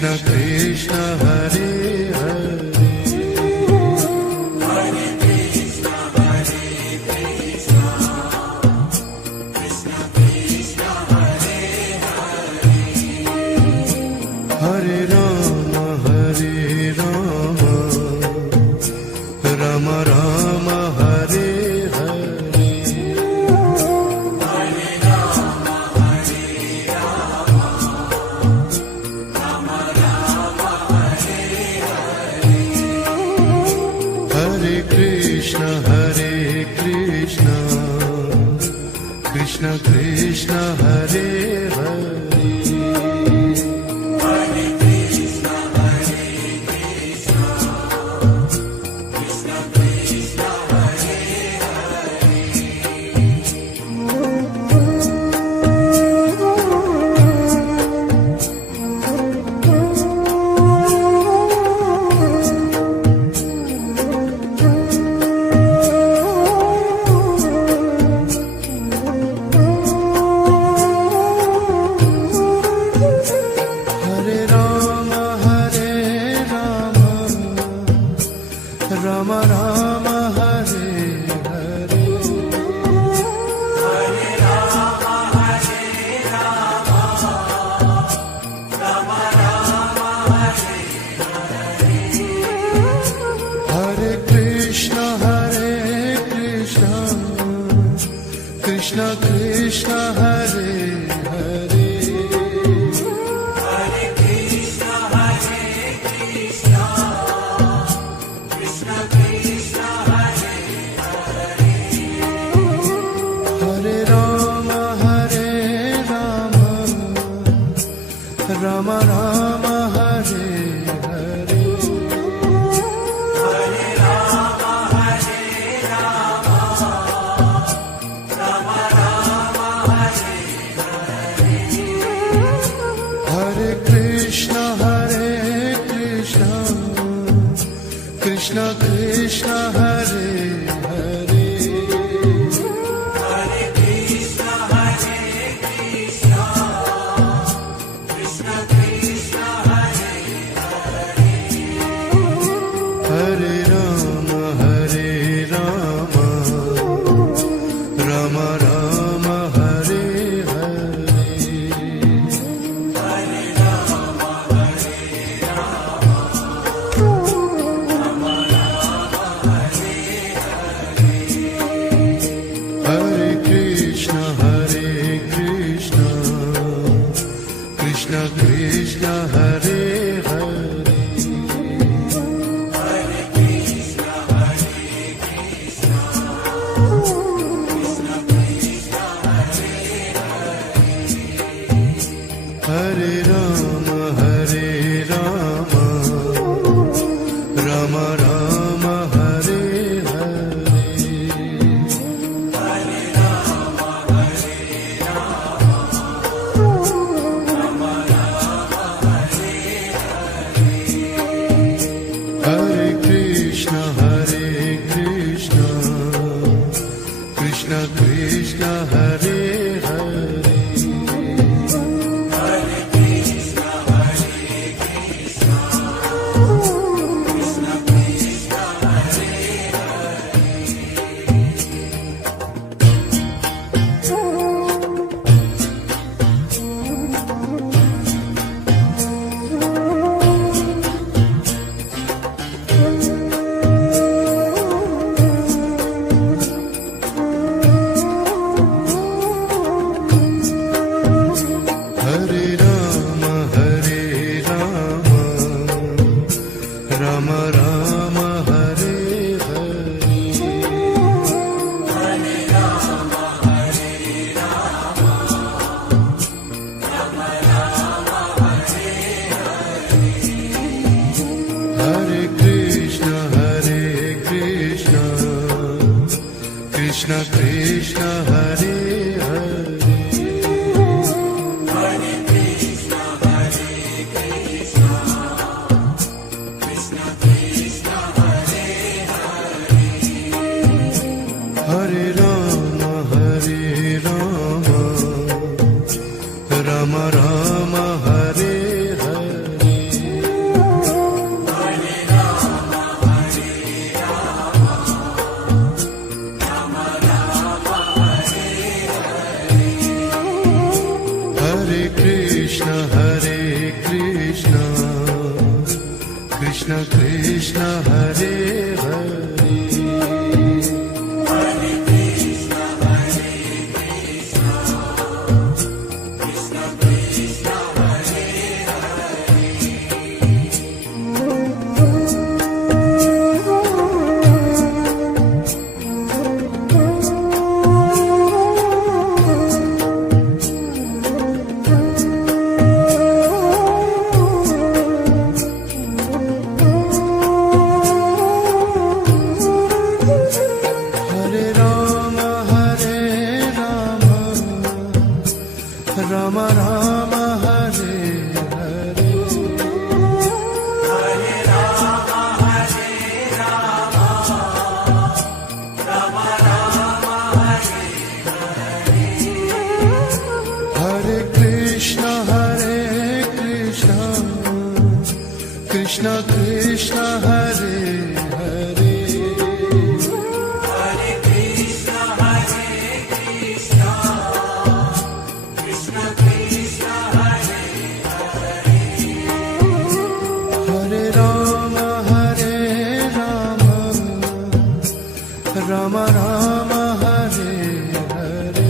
Krishna Krishna Hare Hare Hare Ram Ram Ram Hare Hare Hare Krishna Krishna Krishna Hare Hare Ram Ram Hare Hare Hare Krishna Krishna Krishna Hare Hare Ram Ram Hare Hare Hare Krishna Krishna Krishna Hare Hare Hare Ram Ram Ram Hare Hare Hare Krishna Krishna Krishna Hare Hare Hare Ram Ram Ram Hare Hare Hare Krishna Krishna Krishna Hare Hare Ram Ram Hare Hare Hare Krishna Krishna Krishna Hare Hare Hare Ram Ram Ram Hare Hare Hare Rama, Rama Rama, Hare Hare. Hare Krishna, Krishna Krishna, Hare Hare. Hare Rama, Rama Rama, Hare Hare.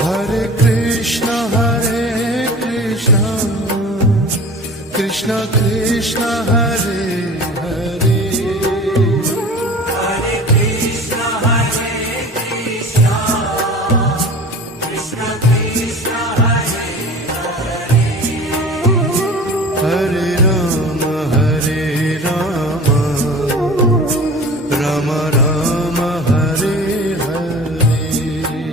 Hare Krishna, Krishna Krishna, Hare Hare. Hare Rama, Rama Rama, Hare Hare.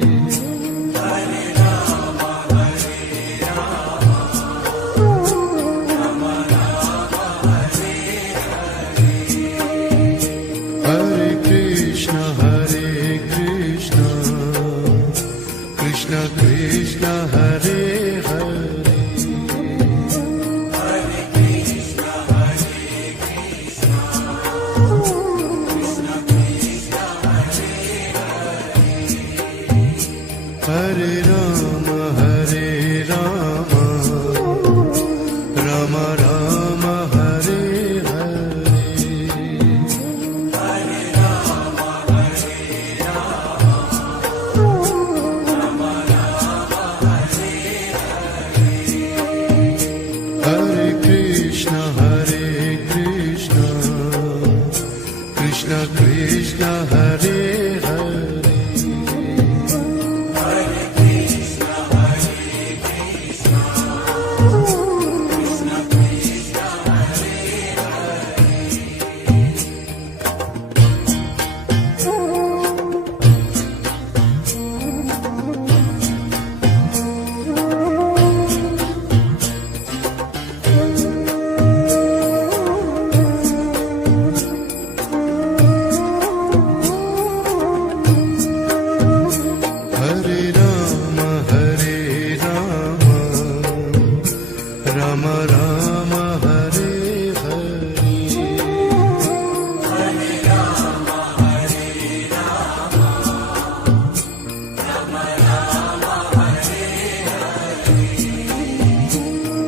Hare Krishna, Krishna Krishna, Hare Hare. Hare Rama, Rama Rama, Hare Hare. Hare Krishna, Krishna Krishna, Hare Hare. Hare Rama, Rama Rama, Hare Hare.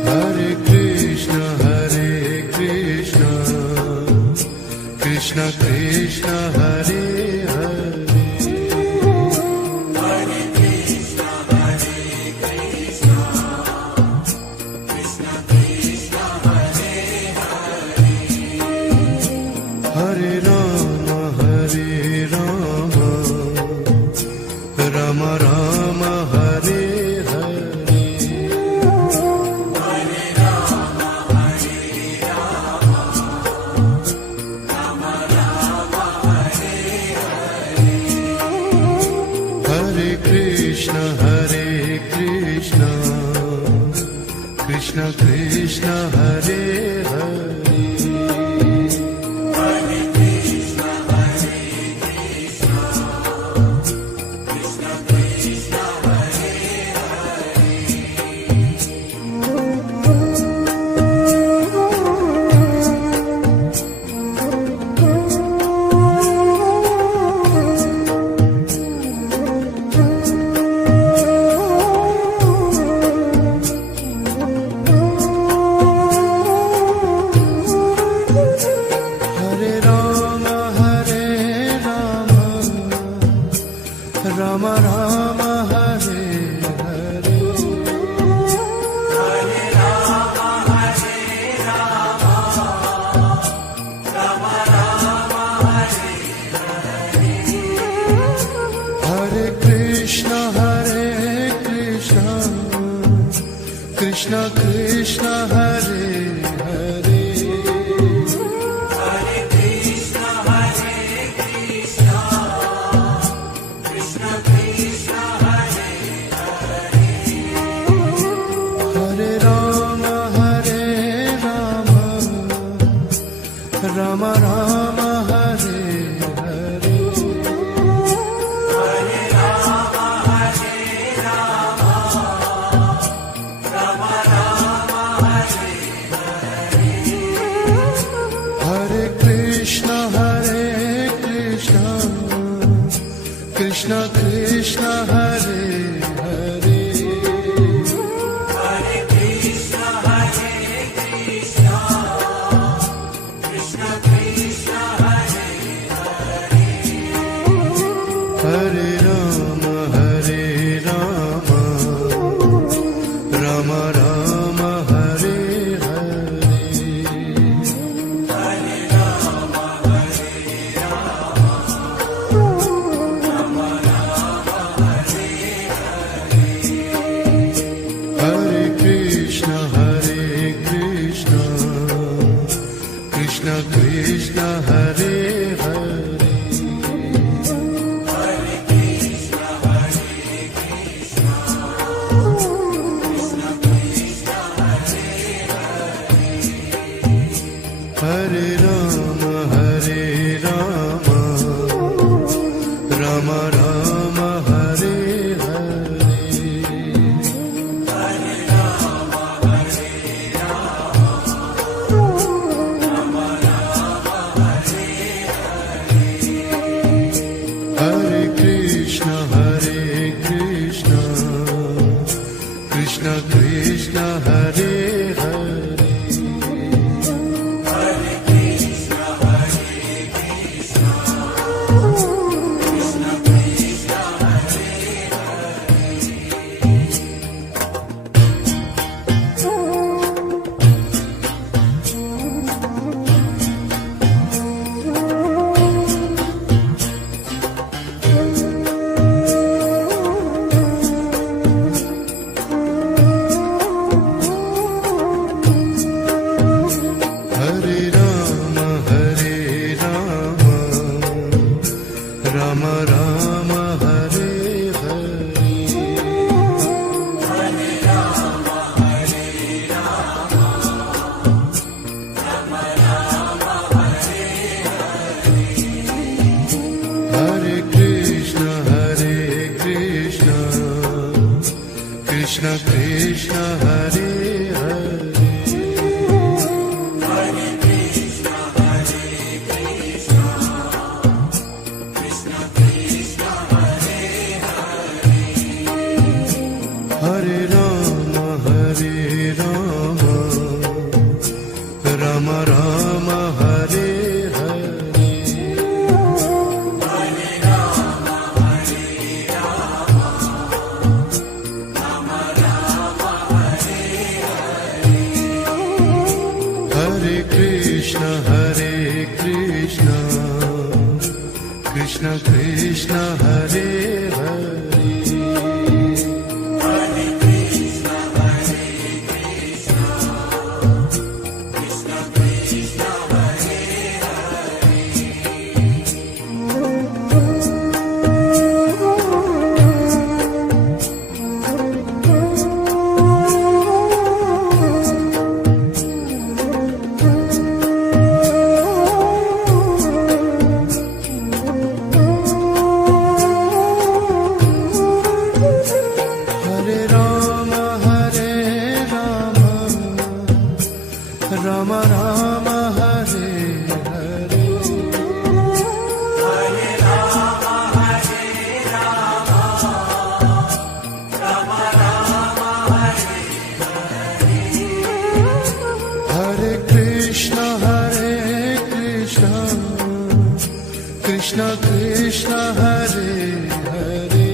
Hare Krishna, Krishna Krishna, Hare Hare. Hare Rama, Rama Rama, Hare Hare. Hare Krishna, Krishna Krishna, Hare Hare. Krishna Krishna Hare Hare Hare Rama Rama Rama Hare Hare Hare Krishna Krishna Krishna Hare Hare Hare Rama Rama Rama Hare Hare Hare Krishna Krishna Krishna Hare Hare Hare Rama Rama Rama Hare Hare Hare Krishna Krishna Krishna Hare Hare Hare Rama Rama Rama Hare Hare Hare Krishna Krishna Krishna Hare Hare Hare Rama Rama Rama Hare Hare Hare Krishna Krishna Krishna Hare Hare Rama Rama Hare Hare Hare Krishna Krishna Krishna Hare Hare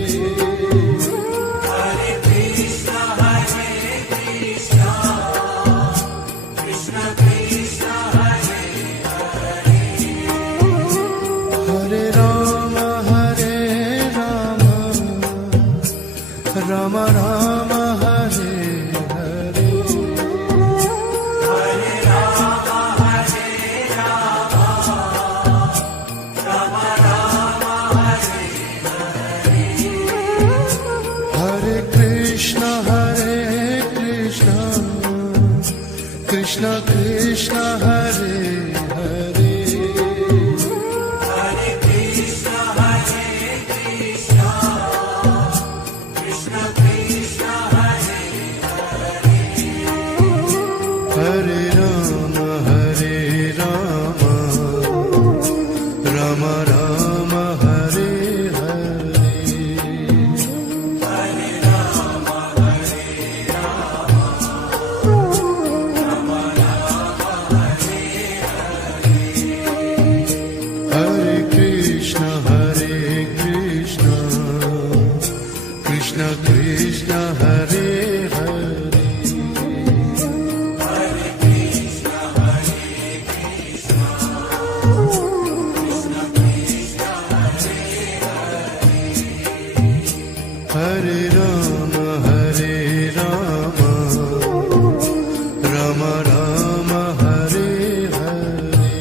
Hare Rama Rama Rama Hare Hare Krishna Krishna Hare Hare Hare Rama Hare Rama Rama Rama Hare Hare Hare Krishna Krishna Krishna Hare Hare Hare Rama Hare Rama Rama Rama Hare Hare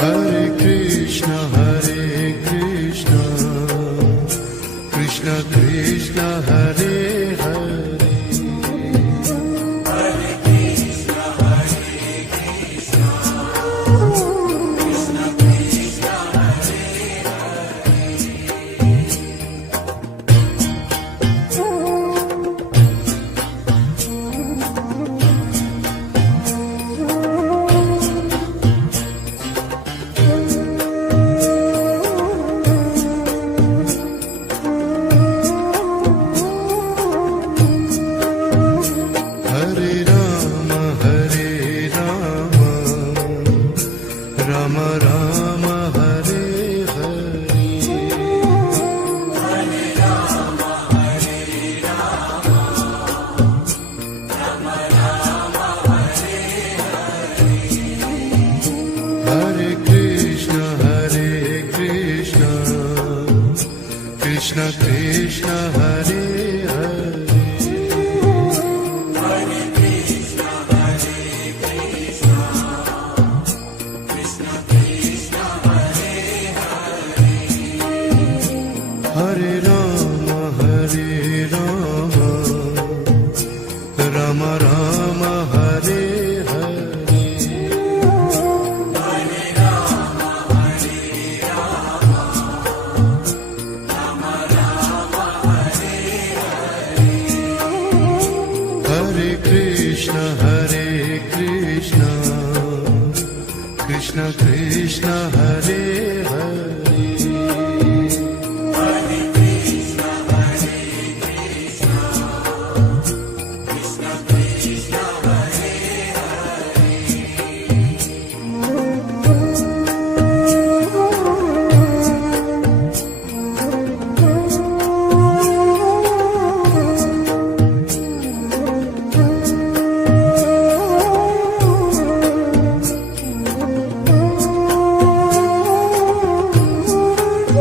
Hare Krishna Krishna Krishna Hare Hare Hare Rama Hare Rama Rama Rama Hare Hare Hare Krishna Krishna Krishna Hare Hare Hare Rama Hare Rama Rama Rama Hare Hare Hare Krishna Krishna Krishna Hare Hare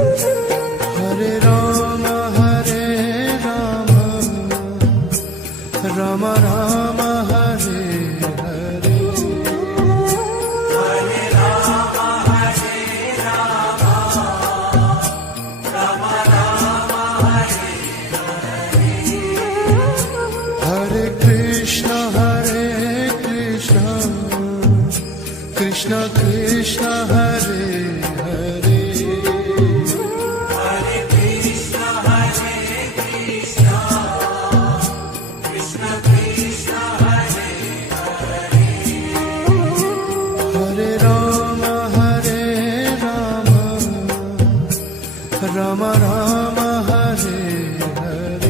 Hare Rama Hare Rama Rama Rama Hare Hare Hare Krishna Krishna Krishna Hare Hare Hare Rama Hare Rama Rama Rama Hare Hare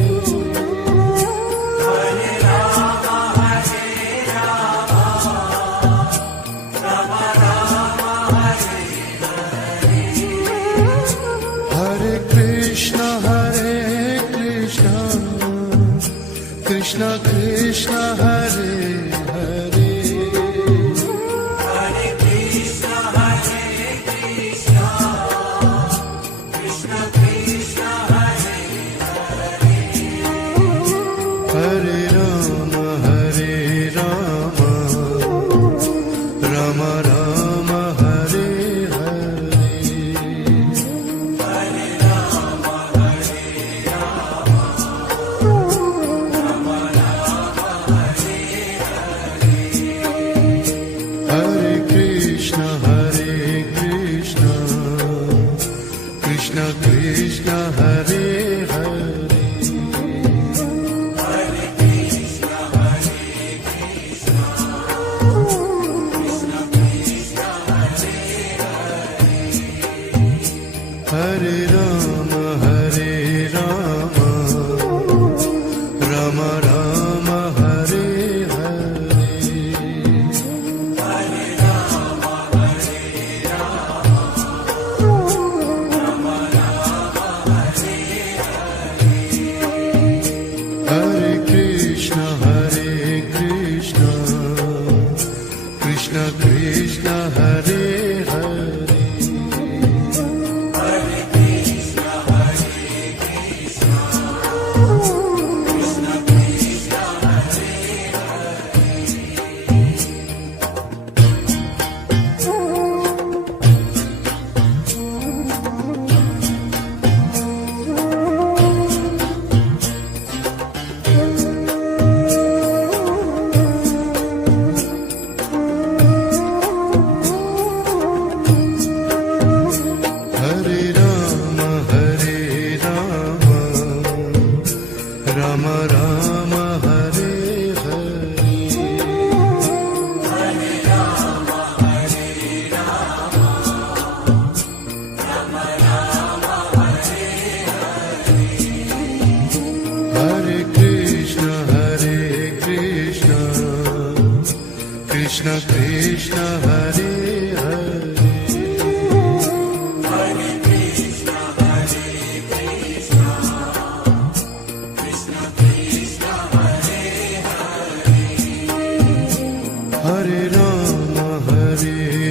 Krishna Krishna Hare Hare Krishna Krishna Hare Hare Hare Krishna Hare Krishna Krishna Krishna Hare Hare Hare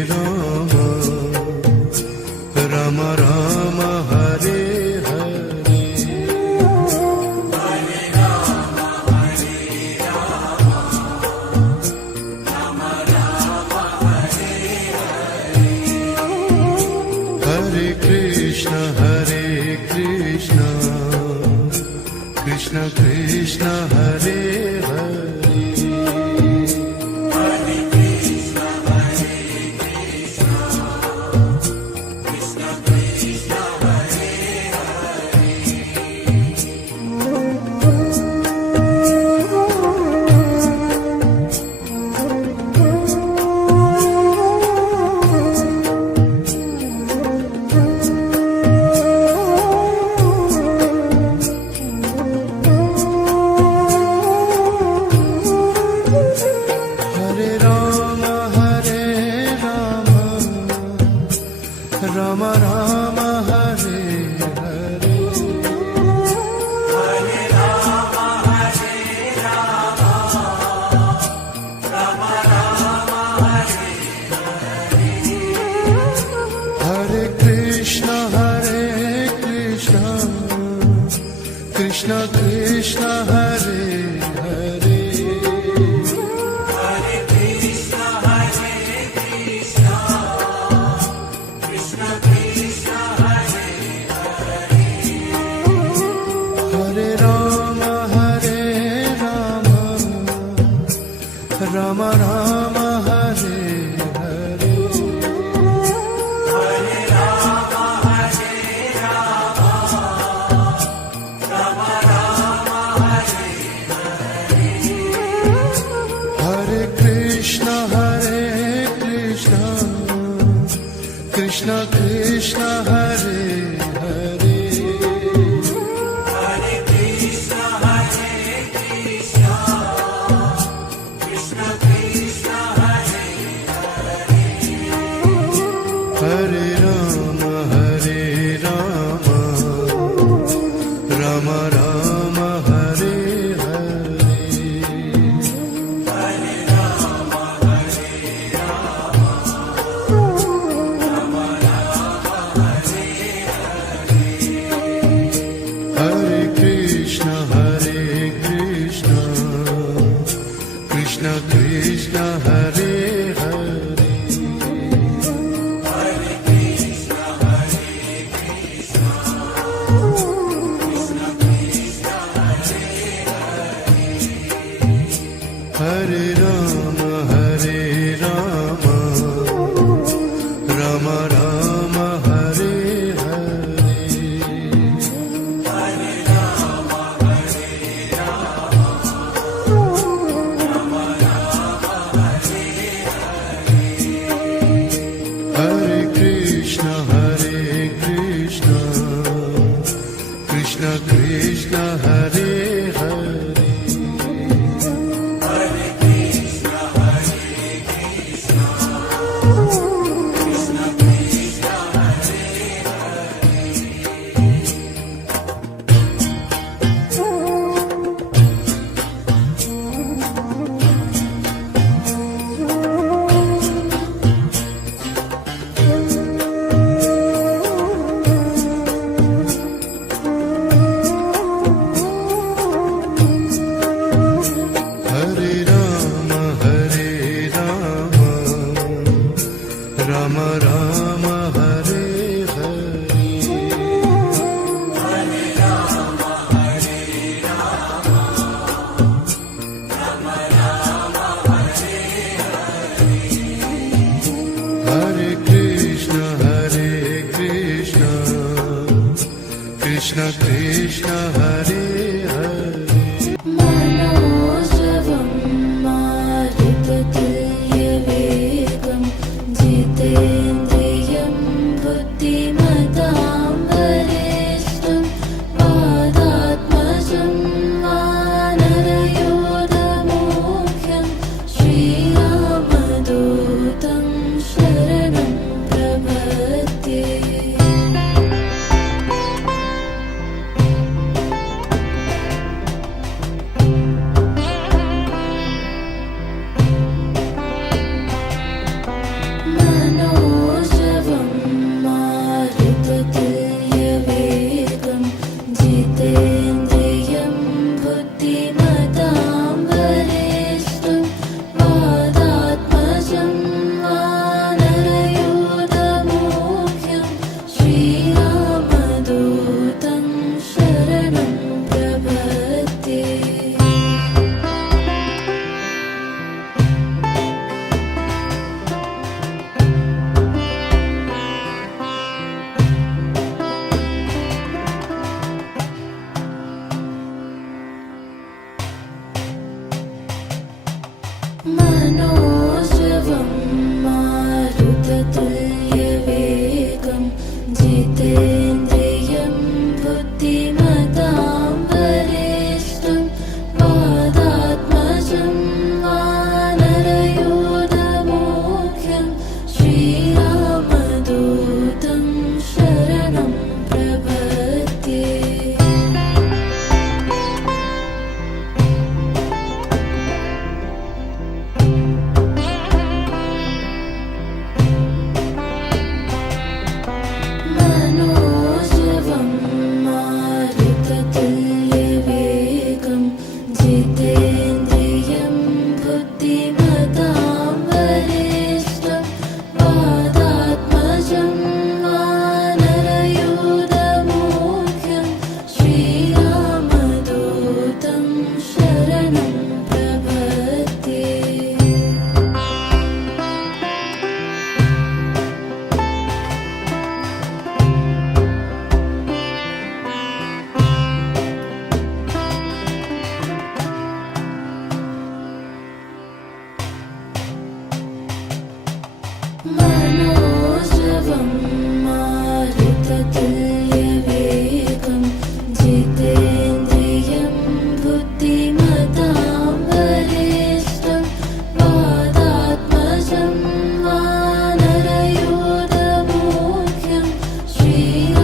Rama Rama Rama Hare Hare Krishna Krishna Hare Hare Hare Krishna Hare Krishna Krishna Krishna Hare Rama Rama Hare Hare Hare Rama Hare Rama Rama Rama Hare Hare Hare Krishna Krishna Krishna Hare Hare Rama Rama Hare Hare Hare Rama Hare Rama Rama Rama Hare Hare Hare Krishna Krishna Krishna Hare Hare Hare Rama Rama Rama Hare Hare Hare Rama Rama Rama Hare Hare Hare Krishna Krishna Krishna Hare Hare Hare Ram Ram Hare Hare Hare Krishna Krishna Krishna Hare Hare मनोजवं मारुततुल्यवेगं जितेन्द्रियं बुद्धिमतां वरिष्ठं पादात्मजं वानरयोधमुख्यं श्रीरामदूतं शरणं प्रपद्ये मनोजवं मारुततुल्यवेगं जितेन्द्रियं बुद्धिमतां वरिष्ठं पादात्मजं वानरयोधमुख्यं श्रीरामदूतं शरणं प्रपद्ये मनोजवं मारुततुल्यवेगं जितेन्द्रियं बुद्धिमतां वरिष्ठं पादात्मजं वानरयोधमुख्यं श्रीरामदूतं शरणं प्रपद्ये मनोजवं मारुततुल्यवेगं जितेन्द्रियं बुद्धिमतां वरिष्ठं पादात्मजं वानरयोधमुख्यं श्रीरामदूतं शरणं प्रपद्ये मनोजवं मारुततुल्यवेगं जितेन्द्रियं बुद्धिमतां वरिष्ठं पादात्मजं वानरयोधमुख्यं श्रीरामदूतं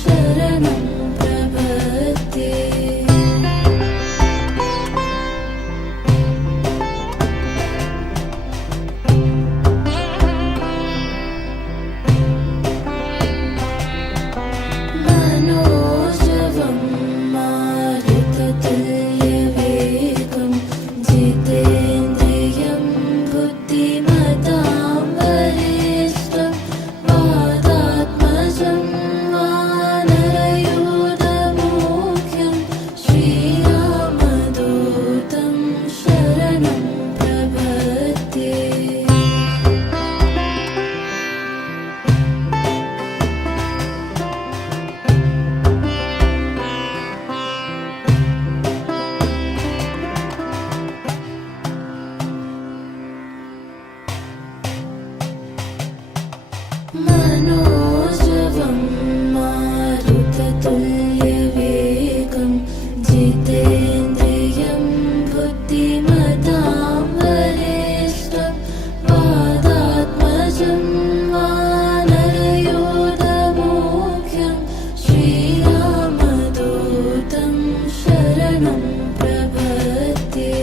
शरणं प्रपद्ये मनोजवं मारुततुल्यवेगं जितेन्द्रियं बुद्धिमतां वरिष्ठं पादात्मजं वानरयोधमुख्यं श्रीरामदूतं शरणं प्रपद्ये मनोजवं मारुततुल्यवेगं जितेन्द्रियं बुद्धिमतां वरिष्ठं पादात्मजं वानरयोधमुख्यं श्रीरामदूतं शरणं प्रपद्ये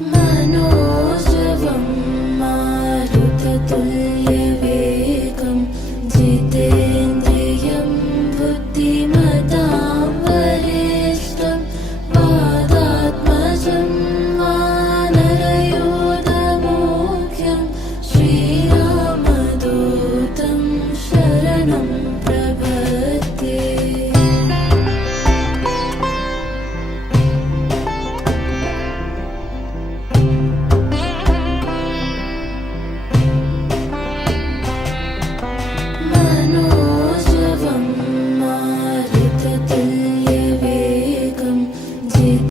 मनोजवं मारुततुल्यवेगम्